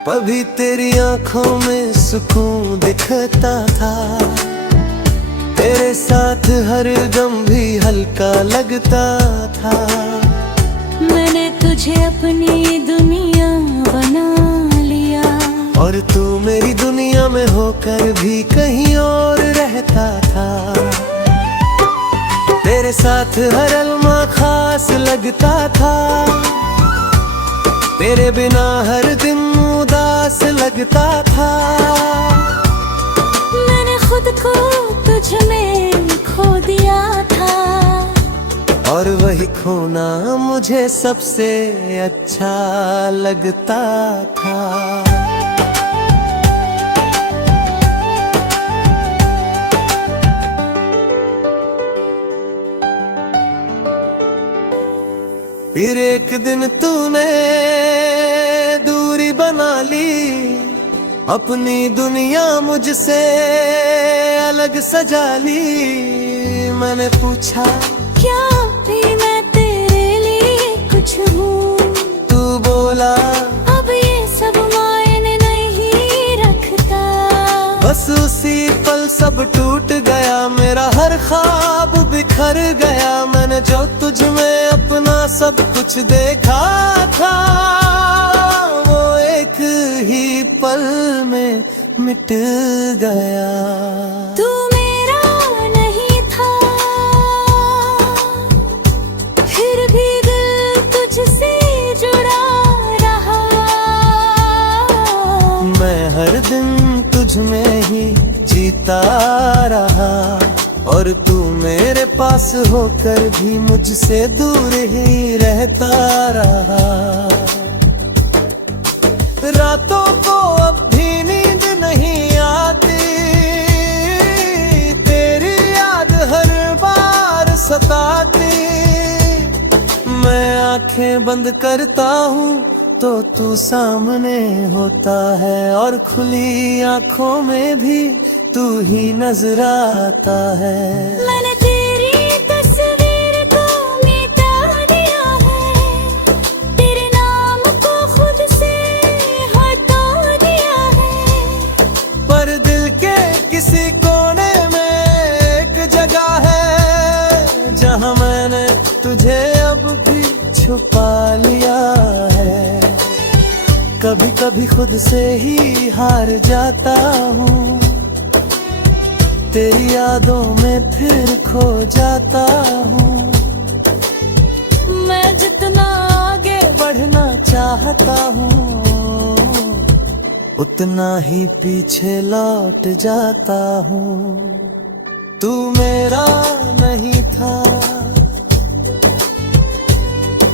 कभी तेरी आंखों में सुकून दिखता था, तेरे साथ हर दम भी हल्का लगता था। मैंने तुझे अपनी दुनिया बना लिया, और तू मेरी दुनिया में होकर भी कहीं और रहता था। तेरे साथ हर अलमा खास लगता था, तेरे बिना हर दिन उदास लगता था। मैंने खुद को तुझ में खो दिया था, और वही खोना मुझे सबसे अच्छा लगता था। फिर एक दिन तूने दूरी बना ली, अपनी दुनिया मुझसे अलग सजा ली। मैंने पूछा क्या भी मैं तेरे लिए कुछ हूँ? तू बोला अब ये सब मायने नहीं रखता। बस उसी पल सब टूट गया, मेरा हर ख्वाब बिखर गया। मैंने जो तुझ में अपना सब कुछ देखा था, वो एक ही पल में मिट गया। तू मेरा नहीं था, फिर भी दिल तुझसे जुड़ा रहा। मैं हर दिन तुझ में ही जीता रहा, और तू मेरे पास होकर भी मुझसे दूर ही रहता रहा। रातों को अब भी नींद नहीं आती, तेरी याद हर बार सताती। मैं आंखें बंद करता हूँ तो तू सामने होता है, और खुली आंखों में भी तू ही नजर आता है। मैंने तेरी तस्वीर को मिटा दिया है, तेरे नाम को खुद से हटा दिया है। पर दिल के किसी कोने में एक जगह है, जहाँ मैंने तुझे अब भी छुपा लिया है। कभी कभी खुद से ही हार जाता हूँ, तेरी यादों में फिर खो जाता हूँ। मैं जितना आगे बढ़ना चाहता हूँ, उतना ही पीछे लौट जाता हूँ। तू मेरा नहीं था,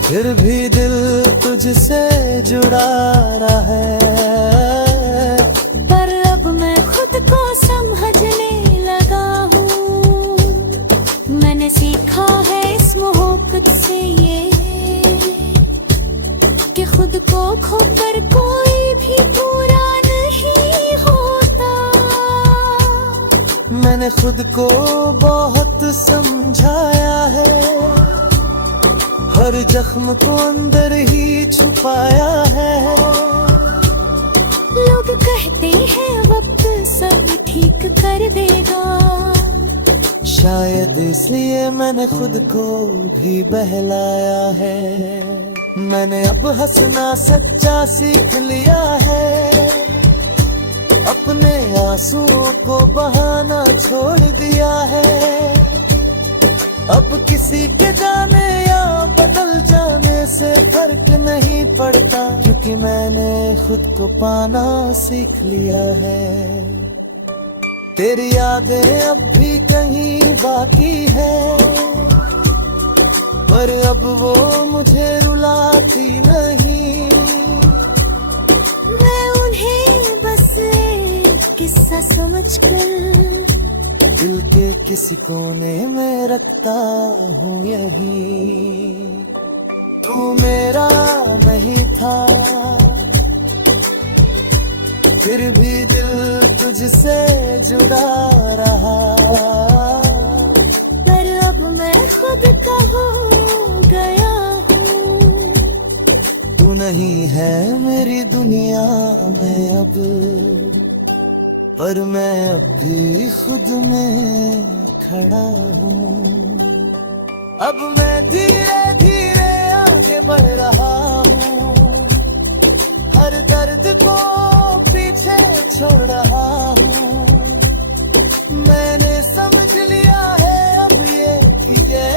फिर भी दिल तुझसे जुड़ा रहा है। पर अब मैं खुद को समझने लगा हूँ, मैंने सीखा है इस मोहब्बत से ये, कि खुद को खोकर कोई भी पूरा नहीं होता। मैंने खुद को बहुत समझाया है, हर जख्म को अंदर ही छुपाया है। लोग कहते हैं वक्त सब ठीक कर देगा, शायद इसलिए मैंने खुद को भी बहलाया है। मैंने अब हंसना सच्चा सीख लिया है, अपने आंसुओं को बहाना छोड़ दिया है। अब किसी के जाने या बदल जाने से फर्क नहीं पड़ता, क्योंकि मैंने खुद को पाना सीख लिया है। तेरी यादें अब भी कहीं बाकी है, पर अब वो मुझे रुलाती नहीं। मैं उन्हें बस एक किस्सा समझकर दिल के किसी कोने में रखता हूँ यही। तू मेरा नहीं था, फिर भी दिल तुझसे जुड़ा रहा। पर अब मैं खुद का हो गया हूँ, तू नहीं है मेरी दुनिया में अब, पर मैं अब भी खुद में खड़ा हूँ। अब मैं धीरे धीरे आगे बढ़ रहा हूँ, हर दर्द को पीछे छोड़ रहा हूँ। मैंने समझ लिया है अब ये कि ये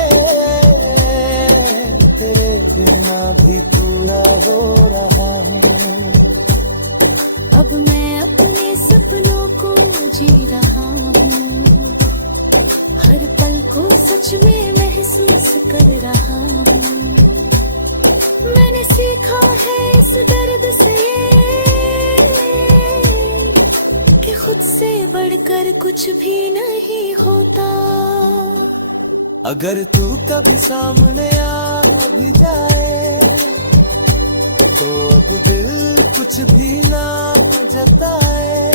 तेरे बिना भी पूरा हो रहा हूँ। अब मैं अपने सपनों को जी रहा हूँ, हर पल को सच में महसूस कर रहा हूँ। मैंने सीखा है इस दर्द से कि खुद से बढ़कर कुछ भी नहीं होता। अगर तू कभी सामने आ भी जाए तो अब दिल कुछ भी ना जताए,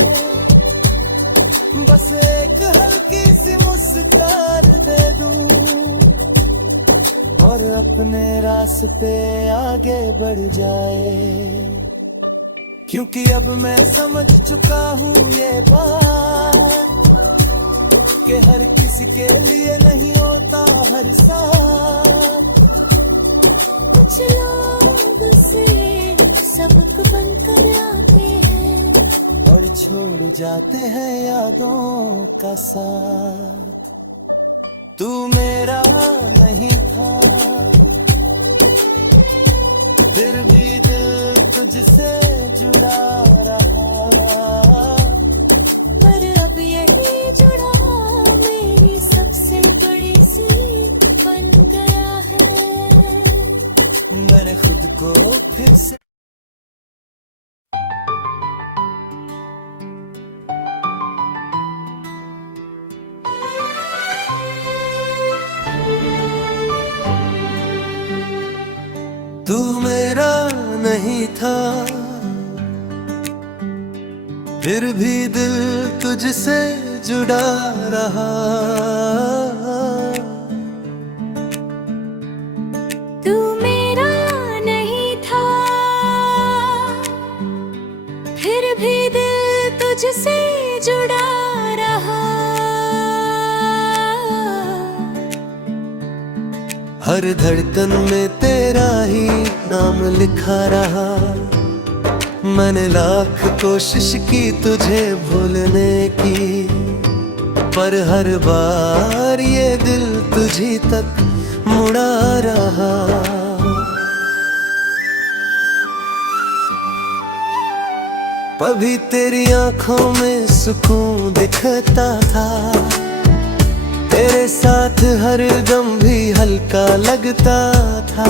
बस एक हल्की सी मुस्कान दे दूं और अपने रास्ते आगे बढ़ जाए। क्योंकि अब मैं समझ चुका हूँ ये बात कि हर किसी के लिए नहीं होता हर साथ। कुछ लोग से सबक बनकर आते हैं और छोड़ जाते हैं यादों का साथ। तू मेरा नहीं था, फिर भी दिल तुझसे जुड़ा रहा, पर अब यही जुड़ा मेरी सबसे बड़ी सी बन गया है। मैंने खुद को फिर से तू मेरा नहीं था, फिर भी दिल तुझसे जुड़ा रहा। तू मेरा नहीं था, फिर भी दिल तुझसे जुड़ा रहा। हर धड़कन में तेरा ही नाम लिखा रहा। मैंने लाख कोशिश की तुझे भूलने की, पर हर बार ये दिल तुझी तक मुड़ा रहा। कभी तेरी आंखों में सुकून दिखता था, तेरे साथ हर दम भी हल्का लगता था।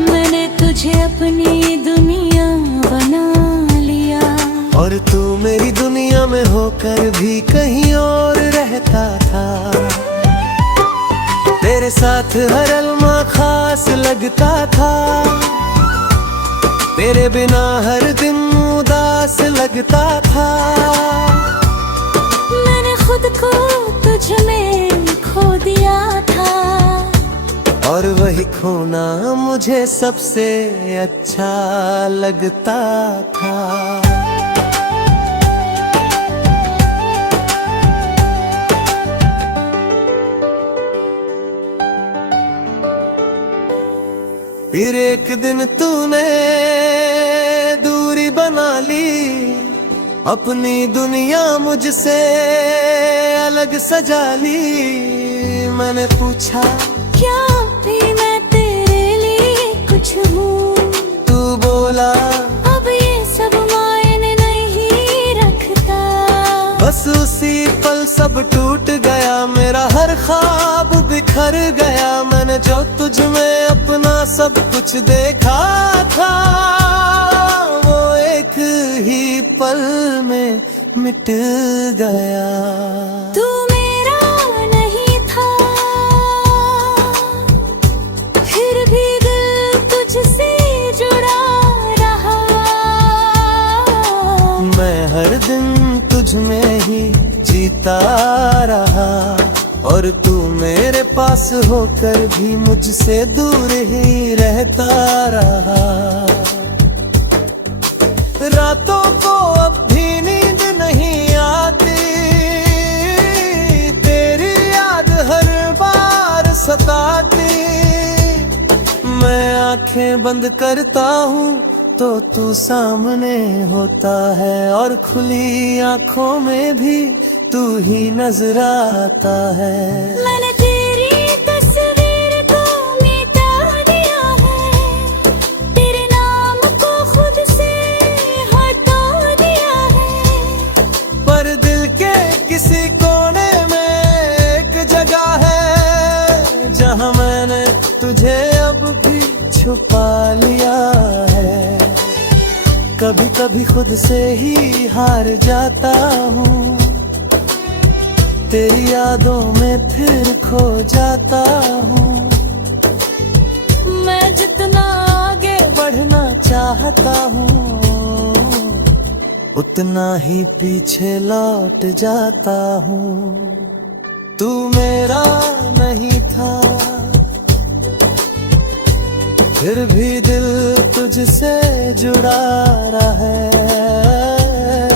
मैंने तुझे अपनी दुनिया बना लिया, और तू मेरी दुनिया में होकर भी कहीं और रहता था। तेरे साथ हर अलमा खास लगता था, तेरे बिना हर दिन उदास लगता था। मैंने खुद को तुझ में खो दिया था, और वही खोना मुझे सबसे अच्छा लगता था। फिर एक दिन तूने दूरी बना ली, अपनी दुनिया मुझसे अलग सजा ली। मैंने पूछा क्या भी मैं तेरे लिए कुछ हूँ? तू बोला अब ये सब मायने नहीं रखता। बस उसी पल सब टूट गया, मेरा हर ख्वाब बिखर गया। मैंने जो तुझ में अपना सब कुछ देखा था, वो एक ही पल में मिट गया। तू मेरा नहीं था, फिर भी दिल तुझसे जुड़ा रहा। मैं हर दिन तुझ में ही जीता रहा, और तू मेरे पास होकर भी मुझसे दूर ही रहता रहा। रातों को अब भी नींद नहीं आती, तेरी याद हर बार सताती। मैं आंखें बंद करता हूँ तो तू सामने होता है, और खुली आंखों में भी तू ही नजर आता है। मैंने तेरी तस्वीर को मिटा दिया है, तेरे नाम को खुद से हटा दिया है। पर दिल के किसी कोने में एक जगह है, जहां मैंने तुझे अब भी छुपा लिया है। कभी कभी खुद से ही हार जाता हूँ, तेरी यादों में फिर खो जाता हूँ। मैं जितना आगे बढ़ना चाहता हूँ, उतना ही पीछे लौट जाता हूँ। तू मेरा नहीं था, फिर भी दिल तुझसे जुड़ा रहा है।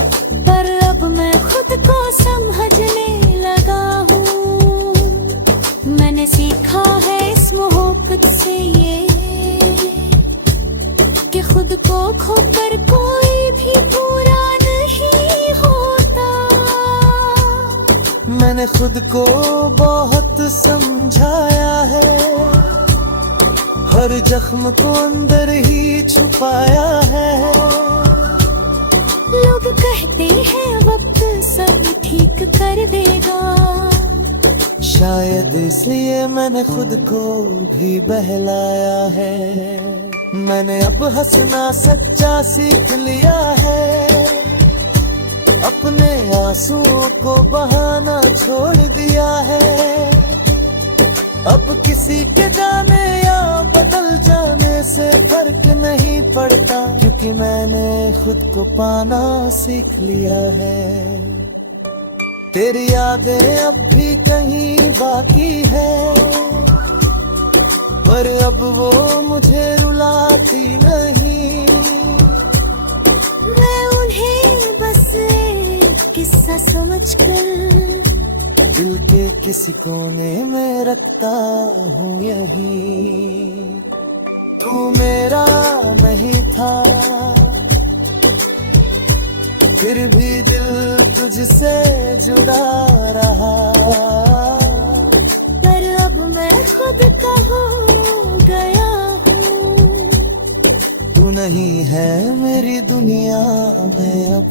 पर अब मैं खुद को समझने लगा हूँ, मैंने सीखा है इस मोहब्बत से ये, कि खुद को खोकर कोई भी पूरा नहीं होता। मैंने खुद को बहुत समझाया है, हर जख्म को अंदर ही छुपाया है। लोग कहते हैं वक्त सब ठीक कर देगा, शायद इसलिए मैंने खुद को भी बहलाया है। मैंने अब हंसना सच्चा सीख लिया है, अपने आंसुओं को बहाना छोड़ दिया है। अब किसी के जाने या बदल जाने से फर्क नहीं पड़ता, क्योंकि मैंने खुद को पाना सीख लिया है। तेरी यादें अब भी कहीं बाकी है, पर अब वो मुझे रुलाती नहीं। मैं उन्हें बस एक किस्सा समझकर दिल के किसी कोने में रखता हूँ यही। तू मेरा नहीं था, फिर भी दिल तुझसे जुड़ा रहा। पर अब मैं खुद का हो गया हूँ, तू नहीं है मेरी दुनिया में अब,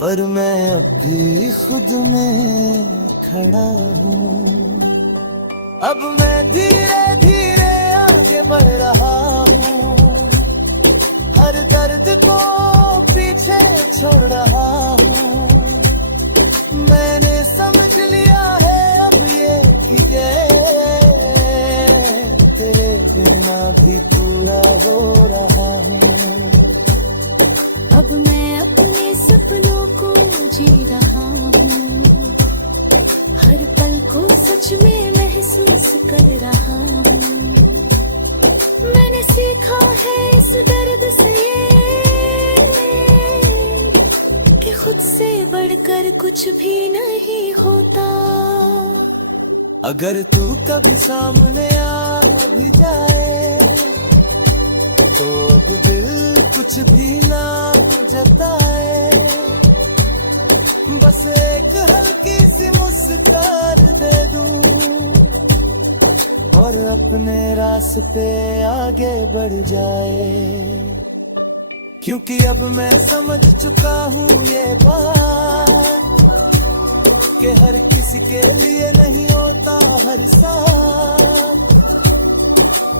पर मैं अब भी खुद में खड़ा हूँ। अब मैं धीरे धीरे आगे बढ़ रहा हूँ, हर दर्द को पीछे छोड़ रहा हूँ। मैंने समझ लिया है अब ये कि तेरे बिना भी पूरा हो रहा हूँ। अब मैं अपने सपनों को जी रहा हूँ, हर पल को सच में महसूस कर रहा हूँ। मैंने सीखा है इस दर्द से कि खुद से बढ़कर कुछ भी नहीं होता। अगर तू कभी सामने आ भी जाए, तो अब दिल कुछ भी ना जताए। बस एक हल्की सी मुस्कान दे दूं, और अपने रास्ते आगे बढ़ जाए। क्योंकि अब मैं समझ चुका हूँ ये बात, कि हर किसी के लिए नहीं होता हर साथ।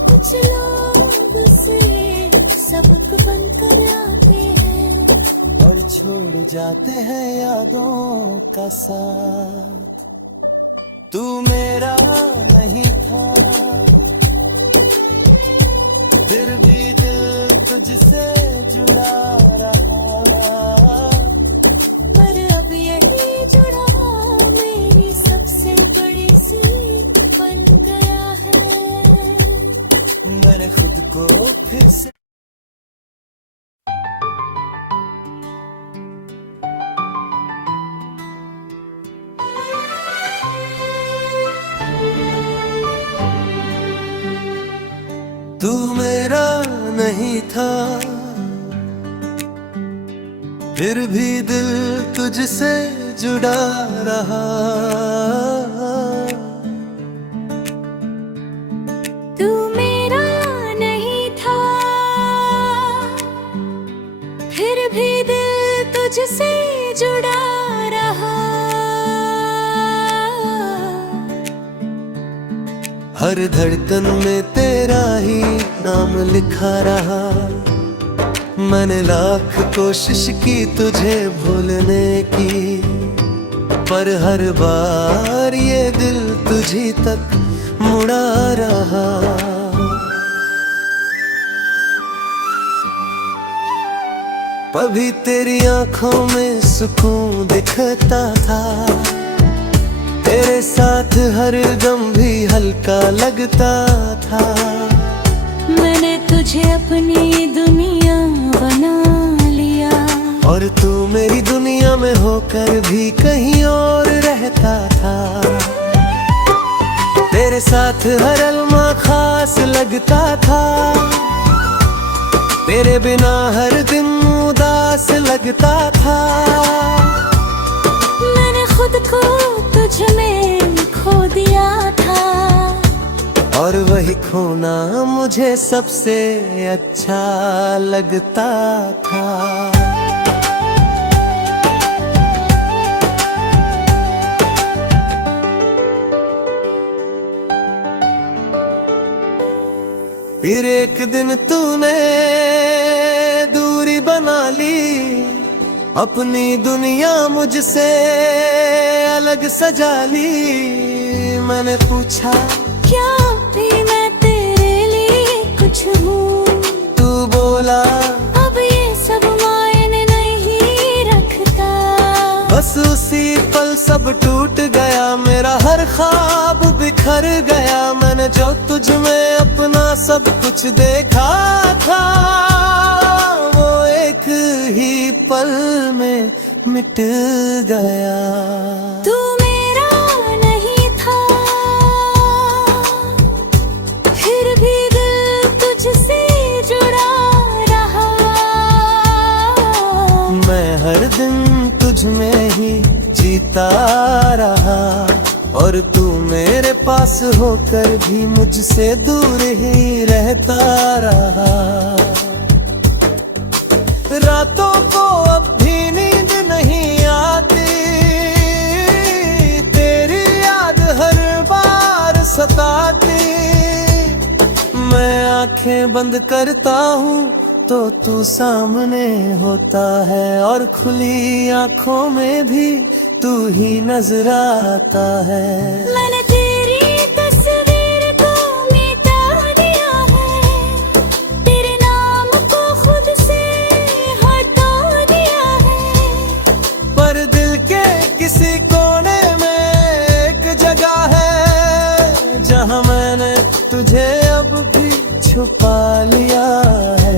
कुछ लोग से सबक बनकर आते हैं, और छोड़ जाते हैं यादों का साथ। तू मेरा नहीं था, फिर भी दिल तुझसे जुड़ा रहा। पर अब यही जुड़ा मेरी सबसे बड़ी तू मेरा नहीं था, फिर भी दिल तुझसे जुड़ा रहा। तू मेरा नहीं था, फिर भी दिल तुझसे जुड़ा रहा। हर धड़कन में तेरा ही नाम लिखा रहा। मैंने लाख कोशिश की तुझे भूलने की, पर हर बार ये दिल तुझी तक मुड़ा रहा। कभी तेरी आंखों में सुकून दिखता था, तेरे साथ हर दम भी हल्का लगता था। मैंने तुझे अपनी दुनिया बना लिया, और तू मेरी दुनिया में होकर भी कहीं और रहता था। तेरे साथ हर अलमा खास लगता था, तेरे बिना हर दिन उदास लगता था। मैंने खुद को तुझ में खो दिया था, और वही खोना मुझे सबसे अच्छा लगता था। फिर एक दिन तूने दूरी बना ली, अपनी दुनिया मुझसे अलग सजा ली। मैंने पूछा क्या भी मैं तेरे लिए कुछ हूँ? तू बोला अब ये सब मायने नहीं रखता। बस उसी पल सब टूट गया, मेरा हर ख्वाब बिखर गया। मैंने जो तुझ में अपना सब कुछ देखा था, वो एक ही पल में मिट गया। तू मेरा नहीं था, फिर भी दिल तुझसे जुड़ा रहा। मैं हर दिन तुझ में ही जीता रहा, और तू मेरे पास होकर भी मुझसे दूर ही रहता रहा। रातों को अब भी नींद नहीं आती, तेरी याद हर बार सताती। मैं आंखें बंद करता हूँ तो तू सामने होता है, और खुली आंखों में भी तू ही नजर आता है। मैंने तेरी तस्वीर को मिटा दिया है, तेरे नाम को खुद से हटा दिया है। पर दिल के किसी कोने में एक जगह है, जहाँ मैंने तुझे अब भी छुपा लिया है।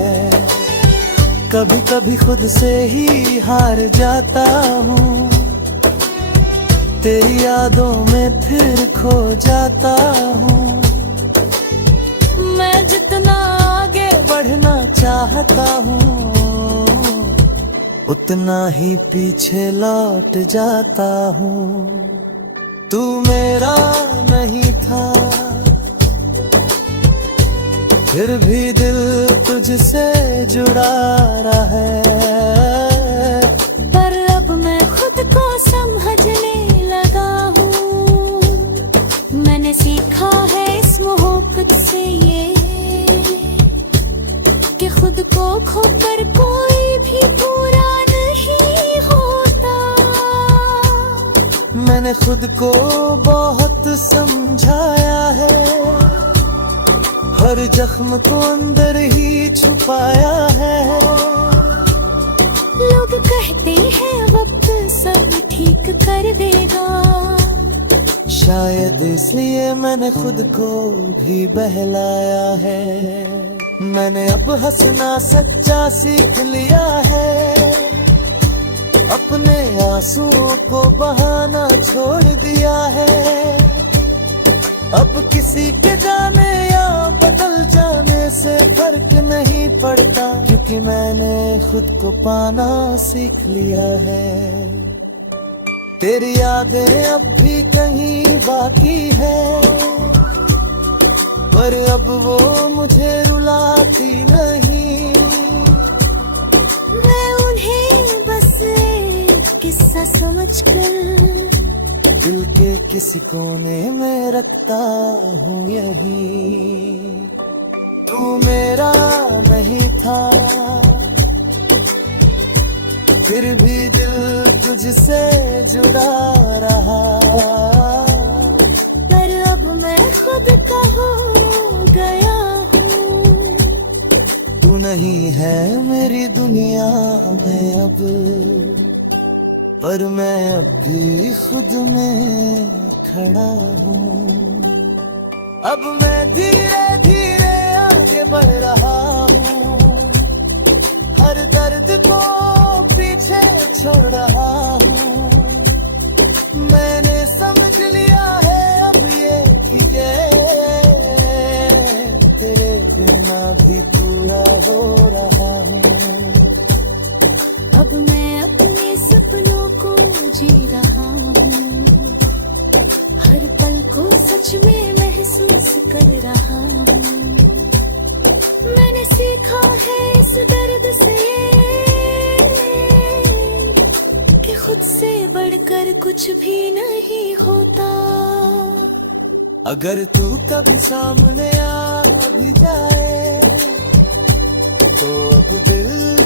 कभी कभी खुद से ही हार जाता हूँ, तेरी यादों में फिर खो जाता हूँ। मैं जितना आगे बढ़ना चाहता हूँ, उतना ही पीछे लौट जाता हूँ। तू मेरा नहीं था, फिर भी दिल तुझसे जुड़ा रहा है। पर अब मैं खुद को समझने लगा हूँ, मैंने सीखा है इस मोहब्बत से ये, कि खुद को खोकर कोई भी पूरा नहीं होता। मैंने खुद को बहुत समझाया है, हर जख्म को अंदर ही छुपाया है। लोग कहते हैं वक्त सब ठीक कर देगा, शायद इसलिए मैंने खुद को भी बहलाया है। मैंने अब हंसना सच्चा सीख लिया है, अपने आंसुओं को बहाना छोड़ दिया है। अब किसी के जाने या बदल जाने से फर्क नहीं पड़ता, क्योंकि मैंने खुद को पाना सीख लिया है। तेरी यादें अब भी कहीं बाकी है, पर अब वो मुझे रुलाती नहीं। मैं उन्हें बस एक किस्सा समझकर दिल के किसी कोने में रखता हूँ यही। तू मेरा नहीं था, फिर भी दिल तुझसे जुड़ा रहा। पर अब मैं खुद का हो गया हूँ। तू नहीं है मेरी दुनिया में अब, पर मैं अब भी खुद में खड़ा हूँ। अब मैं धीरे धीरे आगे बढ़ रहा हूँ, हर दर्द को पीछे छोड़ रहा हूँ। मैंने समझ लिया है अब ये कि ये तेरे बिना भी पूरा हो रहा हूँ। अब मैं अपने सपनों को जी रहा हूँ, हर पल को सच में महसूस कर रहा हूँ। मैंने सीखा है इस दर्द से कि खुद से बढ़कर कुछ भी नहीं होता। अगर तू कभी सामने आ भी जाए, तो अब दिल